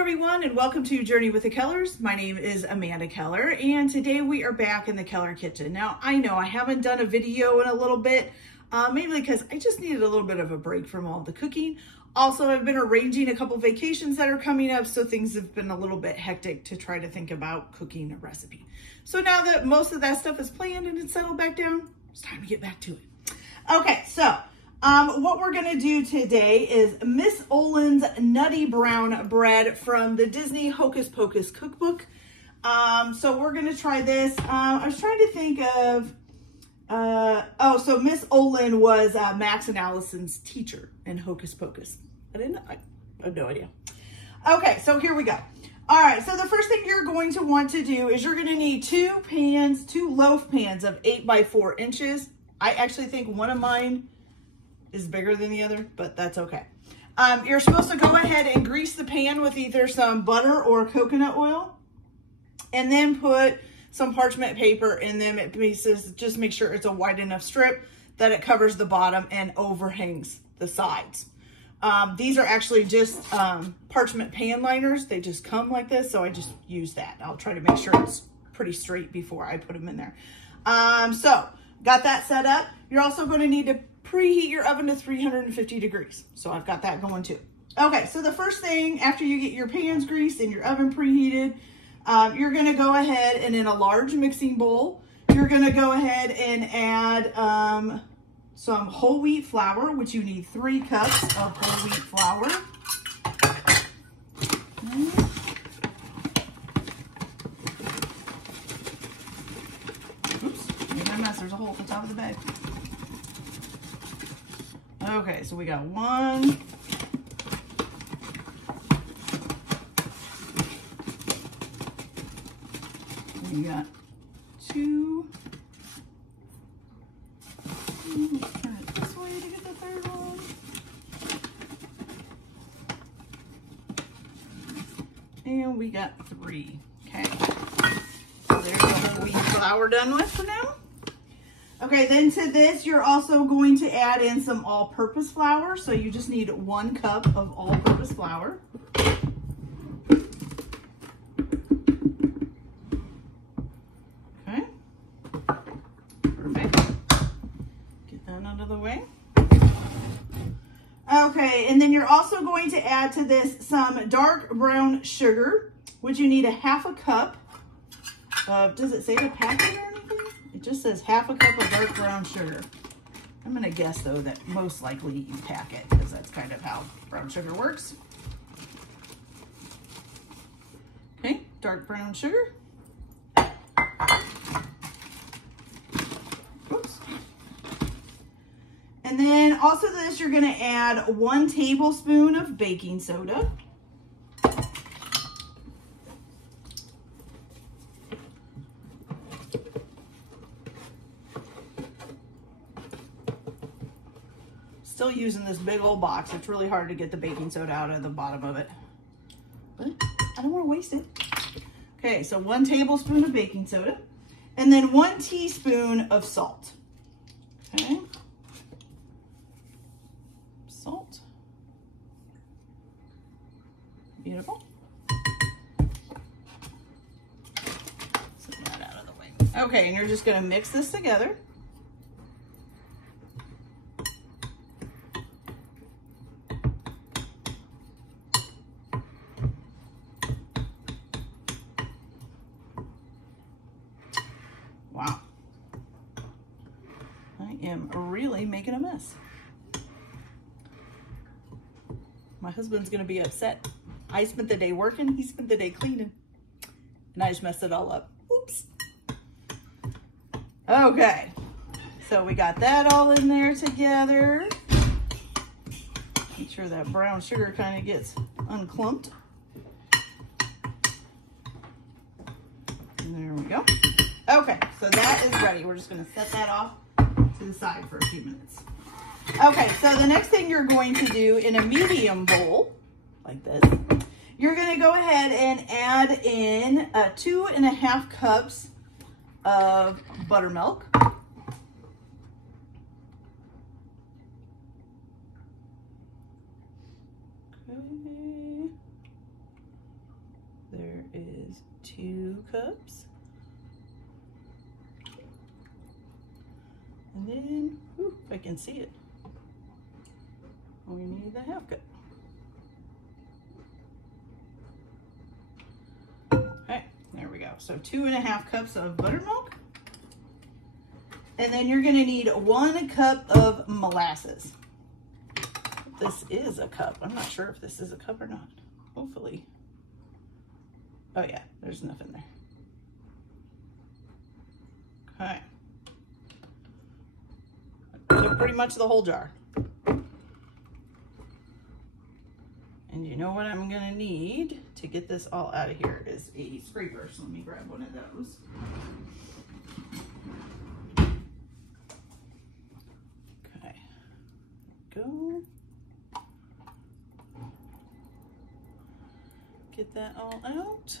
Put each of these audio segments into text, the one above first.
everyone, and welcome to Journey with the Kellers. My name is Amanda Keller, and today we are back in the Keller kitchen. Now, I know I haven't done a video in a little bit, mainly because I just needed a little bit of a break from all the cooking. Also, I've been arranging a couple vacations that are coming up, so things have been a little bit hectic to try to think about cooking a recipe. So now that most of that stuff is planned and it's settled back down, it's time to get back to it. Okay, so what we're gonna do today is Miss Olin's Nutty Brown Bread from the Disney Hocus Pocus cookbook. So we're gonna try this. I was trying to think of, so Miss Olin was Max and Allison's teacher in Hocus Pocus. I have no idea. Okay, so here we go. All right, so the first thing you're going to want to do is you're gonna need two loaf pans of 8 by 4 inches. I actually think one of mine is bigger than the other, but that's okay. You're supposed to go ahead and grease the pan with either some butter or coconut oil, and then put some parchment paper in them at pieces. Just make sure it's a wide enough strip that it covers the bottom and overhangs the sides. These are actually just parchment pan liners. They just come like this, so I just use that. I'll try to make sure it's pretty straight before I put them in there. So got that set up. You're also going to need to preheat your oven to 350 degrees. So I've got that going too. Okay, so the first thing after you get your pans greased and your oven preheated, you're gonna go ahead and in a large mixing bowl, you're gonna go ahead and add some whole wheat flour, which you need 3 cups of whole wheat flour. Oops, made my mess, there's a hole at the top of the bag. Okay, so we got 1. We got 2. Let's turn it this way to get the 3rd one. And we got 3. Okay. So there's the whole wheat flour done with for now. Okay, then to this, you're also going to add in some all-purpose flour. So you just need 1 cup of all-purpose flour. Okay, perfect. Get that out of the way. Okay, and then you're also going to add to this some dark brown sugar, which you need a 1/2 cup of, does it say the packet or anything? It just says 1/2 cup of dark brown sugar. I'm gonna guess though that most likely you pack it because that's kind of how brown sugar works. Okay, dark brown sugar. Oops. And then also to this, you're gonna add 1 tablespoon of baking soda. Still using this big old box. It's really hard to get the baking soda out of the bottom of it, but I don't want to waste it. Okay, so 1 tablespoon of baking soda, and then 1 teaspoon of salt. Okay, salt. Beautiful. Set that out of the way. Okay, and you're just going to mix this together. Wow, I am really making a mess. My husband's gonna be upset. I spent the day working, he spent the day cleaning, and I just messed it all up. Oops. Okay, so we got that all in there together. Make sure that brown sugar kind of gets unclumped. And there we go. Okay, so that is ready. We're just gonna set that off to the side for a few minutes. Okay, so the next thing you're going to do in a medium bowl, like this, you're gonna go ahead and add in 2.5 cups of buttermilk. Okay. 2 cups. And then, ooh, I can see it. We need the 1/2 cup. Okay, there we go. So 2.5 cups of buttermilk. And then you're gonna need 1 cup of molasses. This is a cup. I'm not sure if this is a cup or not. Hopefully. Oh yeah, there's enough in there. Okay. So pretty much the whole jar. And you know what I'm gonna need to get this all out of here is a scraper. So let me grab one of those. Okay, go. Get that all out.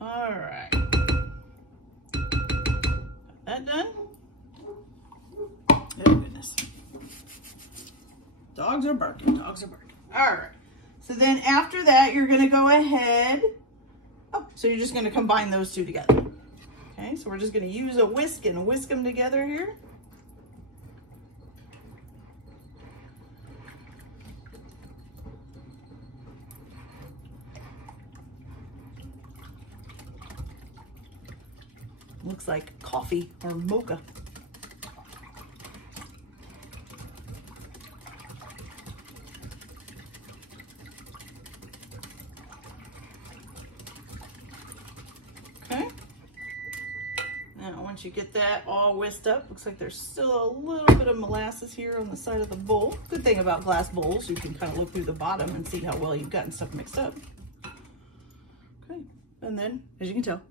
All right, got that done. Oh goodness, dogs are barking, dogs are barking. All right, so then after that, you're gonna go ahead, so you're just gonna combine those 2 together. Okay, so we're just gonna use a whisk and whisk them together here. Looks like coffee or mocha. Okay. Now, once you get that all whisked up, looks like there's still a little bit of molasses here on the side of the bowl. Good thing about glass bowls, you can kind of look through the bottom and see how well you've gotten stuff mixed up. Okay, and then, as you can tell,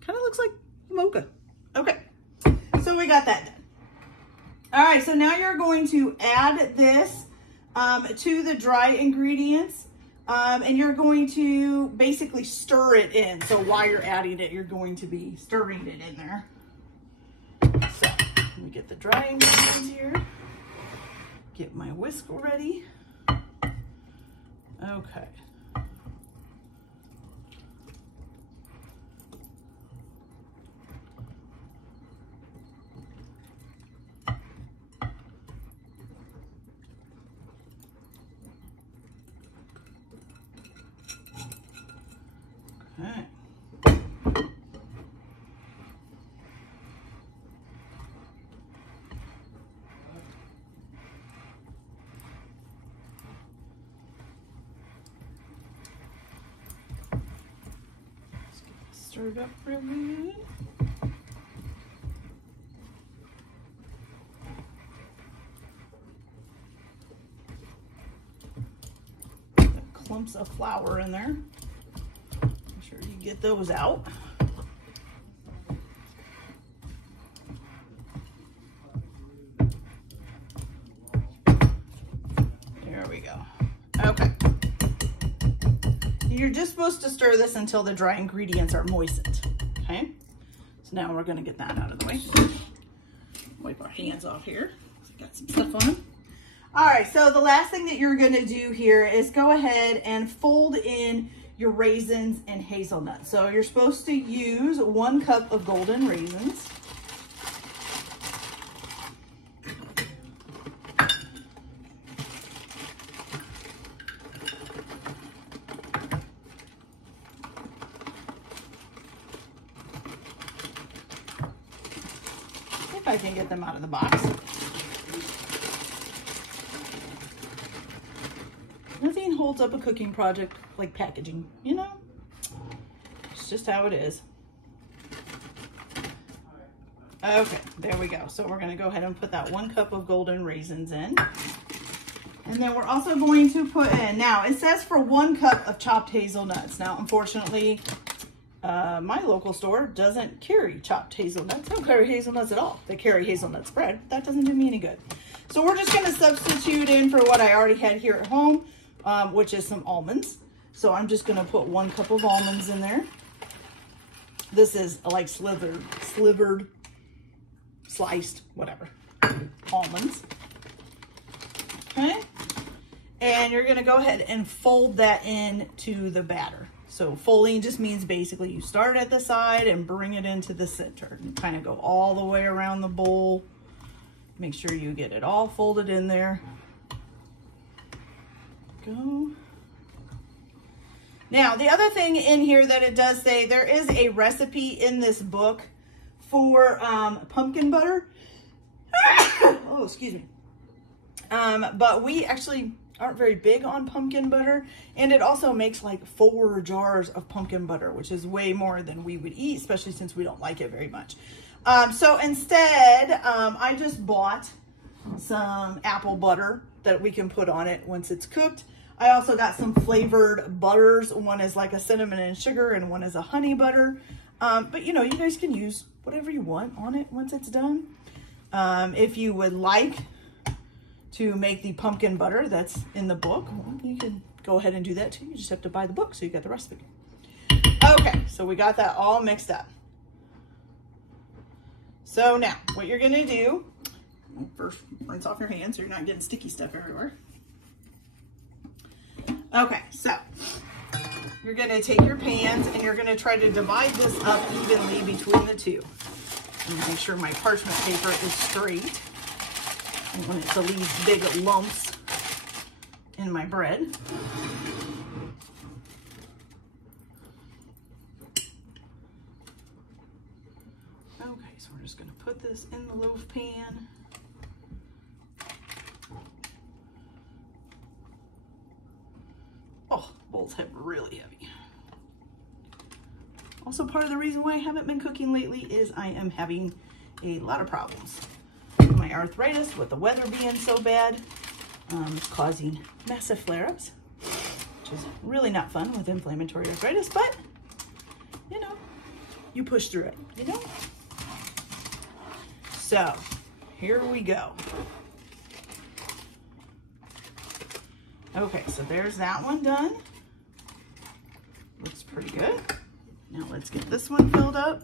kind of looks like mocha. Okay, so we got that done. All right, so now you're going to add this to the dry ingredients, and you're going to basically stir it in. So while you're adding it, you're going to be stirring it in there. So let me get the dry ingredients here. Get my whisk ready. Okay. Okay. Let's get this stirred up real good. Got clumps of flour in there. You get those out. There we go. Okay. You're just supposed to stir this until the dry ingredients are moistened. Okay. So now we're going to get that out of the way. Wipe our hands off here. Got some stuff on them. All right. So the last thing that you're going to do here is go ahead and fold in your raisins and hazelnuts. So you're supposed to use 1 cup of golden raisins. If I can get them out of the box. Nothing holds up a cooking project like packaging, you know? It's just how it is. Okay, there we go. So we're gonna go ahead and put that 1 cup of golden raisins in. And then we're also going to put in, now it says for 1 cup of chopped hazelnuts. Now, unfortunately, my local store doesn't carry chopped hazelnuts. They don't carry hazelnuts at all. They carry hazelnut spread. That doesn't do me any good. So we're just gonna substitute in for what I already had here at home, which is some almonds. So I'm just gonna put 1 cup of almonds in there. This is like slivered, sliced, whatever, almonds. Okay. And you're gonna go ahead and fold that into the batter. So folding just means basically you start at the side and bring it into the center and kind of go all the way around the bowl. Make sure you get it all folded in there. Go. Now, the other thing in here that it does say, there is a recipe in this book for pumpkin butter. Oh, excuse me. But we actually aren't very big on pumpkin butter, and it also makes like 4 jars of pumpkin butter, which is way more than we would eat, especially since we don't like it very much. So instead, I just bought some apple butter that we can put on it once it's cooked. I also got some flavored butters. One is like a cinnamon and sugar, and one is a honey butter. But you know, you guys can use whatever you want on it once it's done. If you would like to make the pumpkin butter that's in the book, well, you can go ahead and do that too. You just have to buy the book, so you got the recipe. Okay, so we got that all mixed up. So now, what you're gonna do, first rinse off your hands so you're not getting sticky stuff everywhere. Okay, so you're gonna take your pans and you're gonna try to divide this up evenly between the two. And make sure my parchment paper is straight. I don't want it to leave big lumps in my bread. Okay, so we're just gonna put this in the loaf pan. Oh, bowls have really heavy. Also, part of the reason why I haven't been cooking lately is I am having a lot of problems. My arthritis, with the weather being so bad, is causing massive flare-ups, which is really not fun with inflammatory arthritis, but you know, you push through it, you know? So here we go. Okay, so there's that one done. Looks pretty good. Now let's get this one filled up.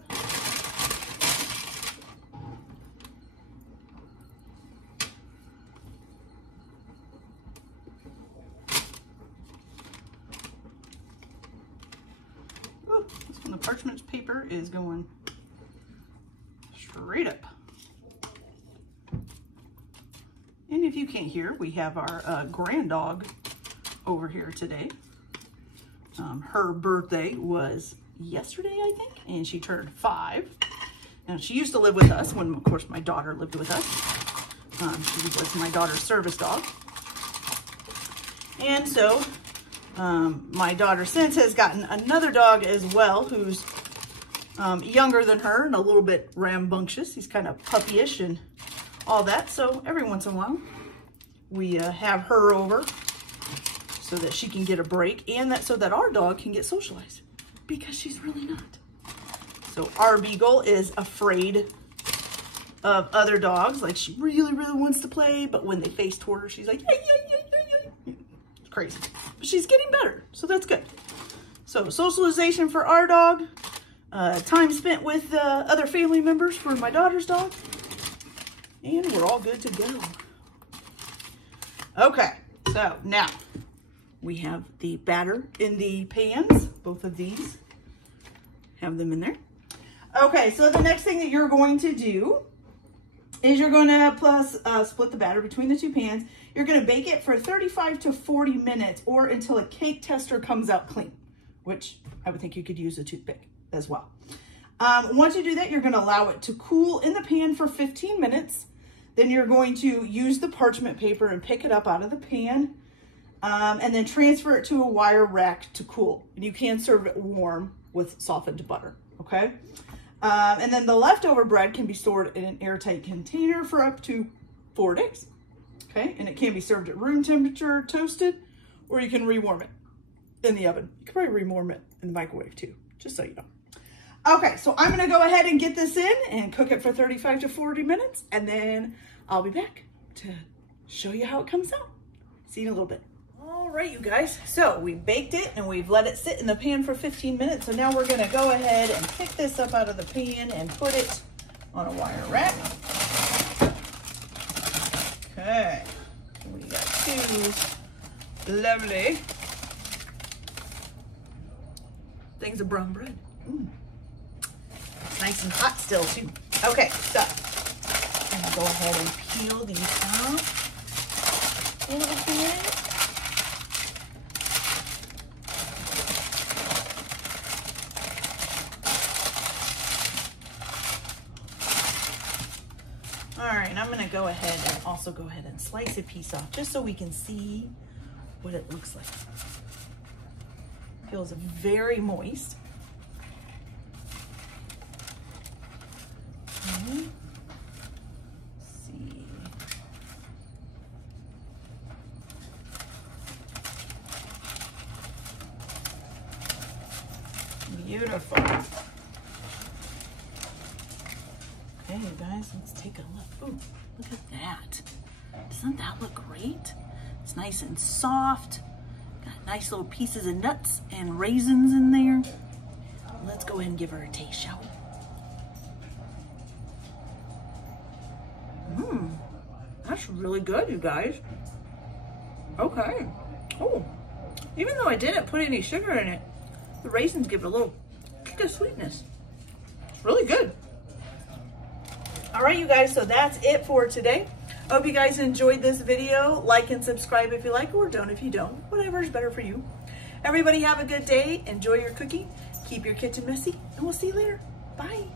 Ooh, this one, the parchment paper is going straight up. And if you can't hear, we have our grand dog over here today. Her birthday was yesterday, I think, and she turned 5. Now, she used to live with us when, of course, my daughter lived with us. She was my daughter's service dog. And so, my daughter since has gotten another dog as well, who's younger than her and a little bit rambunctious. He's kind of puppyish and all that. So every once in a while, we have her over so that she can get a break, and that so that our dog can get socialized, because she's really not. So our beagle is afraid of other dogs. Like, she really, really wants to play, but when they face toward her, she's like, yeah, yeah, yeah, yeah, yeah. It's crazy. But she's getting better, so that's good. So socialization for our dog, time spent with other family members for my daughter's dog, and we're all good to go. Okay, so now we have the batter in the pans. Both of these have them in there. Okay, so the next thing that you're going to do is you're going to split the batter between the two pans. You're going to bake it for 35 to 40 minutes or until a cake tester comes out clean, which I would think you could use a toothpick as well. Once you do that, you're going to allow it to cool in the pan for 15 minutes. Then you're going to use the parchment paper and pick it up out of the pan. And then transfer it to a wire rack to cool. And you can serve it warm with softened butter, okay? And then the leftover bread can be stored in an airtight container for up to 4 days, okay? And it can be served at room temperature, toasted, or you can rewarm it in the oven. You can probably rewarm it in the microwave too, just so you know. Okay, so I'm gonna go ahead and get this in and cook it for 35 to 40 minutes, and then I'll be back to show you how it comes out. See you in a little bit. All right, you guys, so we baked it and we've let it sit in the pan for 15 minutes. So now we're gonna go ahead and pick this up out of the pan and put it on a wire rack. Okay, we got two lovely things of brown bread. It's nice and hot still too. Okay, so I'm gonna go ahead and peel these off a little bit. All right, I'm gonna go ahead and also go ahead and slice a piece off just so we can see what it looks like. Feels very moist. Okay. Let's see. Beautiful. Okay, you guys, let's take a look. Ooh, look at that. Doesn't that look great? It's nice and soft. Got nice little pieces of nuts and raisins in there. Let's go ahead and give her a taste, shall we? That's really good, you guys. Okay. Oh, even though I didn't put any sugar in it, the raisins give it a little kick of sweetness. It's really good. All right, you guys, so that's it for today. I hope you guys enjoyed this video. Like and subscribe if you like, or don't if you don't. Whatever is better for you. Everybody have a good day. Enjoy your cooking. Keep your kitchen messy, and we'll see you later. Bye.